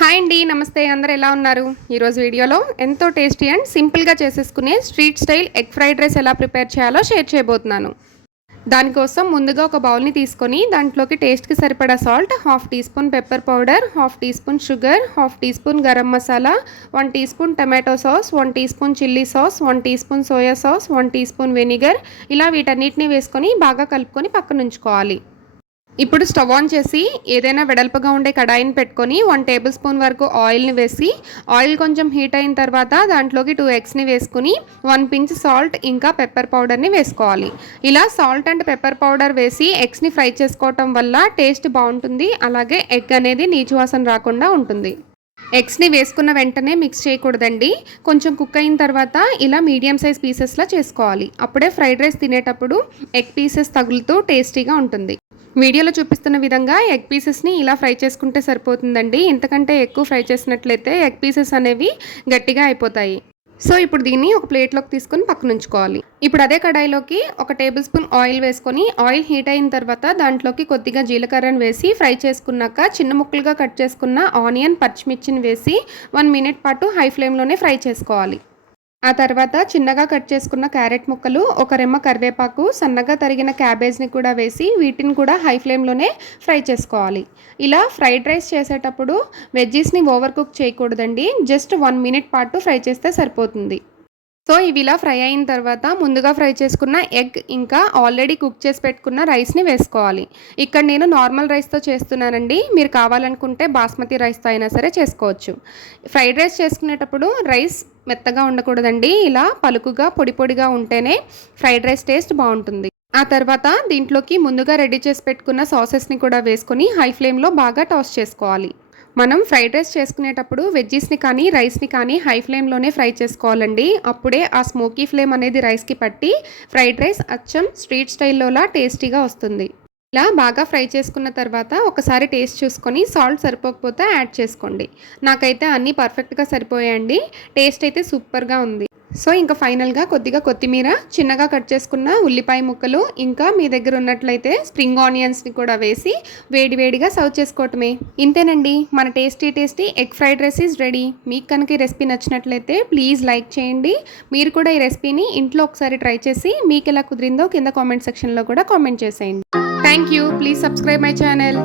Hi అండి నమస్తే. అందరు ఎలా ఉన్నారు? ఈరోజు వీడియోలో ఎంతో టేస్టీ అండ్ సింపుల్గా చేసేసుకునే street style egg fried rice ఎలా ప్రిపేర్ చేయాలో షేర్ చేయబోతున్నాను. దానికోసం ముందుగా ఒక బౌల్ని తీసుకొని దాంట్లోకి టేస్ట్కి సరిపడా salt half teaspoon pepper powder half teaspoon sugar half teaspoon garam masala one teaspoon tomato sauce one teaspoon chilli sauce one teaspoon soya sauce one teaspoon vinegar ఇలా వీటన్నిటిని వేసుకొని బాగా కలుపుకొని పక్కన ఉంచుకోవాలి ఇప్పుడు స్టవ్ ఆన్ చేసి ఏదైనా వెడల్పుగా ఉండే కడాయిని పెట్టుకొని వన్ టేబుల్ స్పూన్ వరకు ఆయిల్ని వేసి ఆయిల్ కొంచెం హీట్ అయిన తర్వాత దాంట్లోకి టూ ఎగ్స్ని వేసుకుని వన్ పించ్ సాల్ట్ ఇంకా పెప్పర్ పౌడర్ని వేసుకోవాలి. ఇలా సాల్ట్ అండ్ పెప్పర్ పౌడర్ వేసి ఎగ్స్ని ఫ్రై చేసుకోవటం వల్ల టేస్ట్ బాగుంటుంది. అలాగే ఎగ్ అనేది నీచు వాసన రాకుండా ఉంటుంది. ఎగ్స్ని వేసుకున్న వెంటనే మిక్స్ చేయకూడదండి. కొంచెం కుక్ అయిన తర్వాత ఇలా మీడియం సైజ్ పీసెస్లా చేసుకోవాలి. అప్పుడే ఫ్రైడ్ రైస్ తినేటప్పుడు ఎగ్ పీసెస్ తగులుతూ టేస్టీగా ఉంటుంది. వీడియోలో చూపిస్తున్న విధంగా ఎగ్ పీసెస్ని ఇలా ఫ్రై చేసుకుంటే సరిపోతుందండి. ఇంతకంటే ఎక్కువ ఫ్రై చేసినట్లయితే ఎగ్ పీసెస్ అనేవి గట్టిగా అయిపోతాయి. సో ఇప్పుడు దీన్ని ఒక ప్లేట్లోకి తీసుకొని పక్కన ఉంచుకోవాలి. ఇప్పుడు అదే కడాయిలోకి ఒక టేబుల్ స్పూన్ ఆయిల్ వేసుకొని ఆయిల్ హీట్ అయిన తర్వాత దాంట్లోకి కొద్దిగా జీలకర్రను వేసి ఫ్రై చేసుకున్నాక చిన్న ముక్కలుగా కట్ చేసుకున్న ఆనియన్ పచ్చిమిర్చిని వేసి వన్ మినిట్ పాటు హై ఫ్లేమ్లోనే ఫ్రై చేసుకోవాలి. ఆ తర్వాత చిన్నగా కట్ చేసుకున్న క్యారెట్ ముక్కలు ఒక రెమ్మ కరివేపాకు సన్నగా తరిగిన క్యాబేజ్ని కూడా వేసి వీటిని కూడా హై ఫ్లేమ్లోనే ఫ్రై చేసుకోవాలి. ఇలా ఫ్రైడ్ రైస్ చేసేటప్పుడు వెజ్జీస్ని ఓవర్ కుక్ చేయకూడదండి. జస్ట్ వన్ మినిట్ పాటు ఫ్రై చేస్తే సరిపోతుంది. సో ఇవి ఇలా ఫ్రై అయిన తర్వాత ముందుగా ఫ్రై చేసుకున్న ఎగ్ ఇంకా ఆల్రెడీ కుక్ చేసి పెట్టుకున్న రైస్ని వేసుకోవాలి. ఇక్కడ నేను నార్మల్ రైస్తో చేస్తున్నానండి. మీరు కావాలనుకుంటే బాస్మతి రైస్తో అయినా సరే చేసుకోవచ్చు. ఫ్రైడ్ రైస్ చేసుకునేటప్పుడు రైస్ మెత్తగా ఉండకూడదండి. ఇలా పలుకుగా పొడి పొడిగా ఉంటేనే ఫ్రైడ్ రైస్ టేస్ట్ బాగుంటుంది. ఆ తర్వాత దీంట్లోకి ముందుగా రెడీ చేసి పెట్టుకున్న సాసెస్ని కూడా వేసుకొని హై ఫ్లేమ్లో బాగా టాస్ చేసుకోవాలి. మనం ఫ్రైడ్ రైస్ చేసుకునేటప్పుడు వెజ్జీస్ని కానీ రైస్ని కానీ హై ఫ్లేమ్లోనే ఫ్రై చేసుకోవాలండి. అప్పుడే ఆ స్మోకీ ఫ్లేమ్ అనేది రైస్కి పట్టి ఫ్రైడ్ రైస్ అచ్చం స్ట్రీట్ స్టైల్లోలా టేస్టీగా వస్తుంది. ఇలా బాగా ఫ్రై చేసుకున్న తర్వాత ఒకసారి టేస్ట్ చూసుకొని సాల్ట్ సరిపోకపోతే యాడ్ చేసుకోండి. నాకైతే అన్నీ పర్ఫెక్ట్గా సరిపోయాయండి. టేస్ట్ అయితే సూపర్గా ఉంది. సో ఇంకా ఫైనల్గా కొద్దిగా కొత్తిమీర చిన్నగా కట్ చేసుకున్న ఉల్లిపాయ ముక్కలు ఇంకా మీ దగ్గర ఉన్నట్లయితే స్ప్రింగ్ ఆనియన్స్ని కూడా వేసి వేడివేడిగా సర్వ్ చేసుకోవటమే. ఇంతేనండి. మన tasty tasty egg fried rice is ready. మీకు కనుక ఈ రెసిపీ నచ్చినట్లయితే ప్లీజ్ లైక్ చేయండి. మీరు కూడా ఈ రెసిపీని ఇంట్లో ఒకసారి ట్రై చేసి మీకు ఎలా కుదిరిందో కింద కామెంట్ సెక్షన్లో కూడా కామెంట్ చేసేయండి. Thank you. Please subscribe my channel.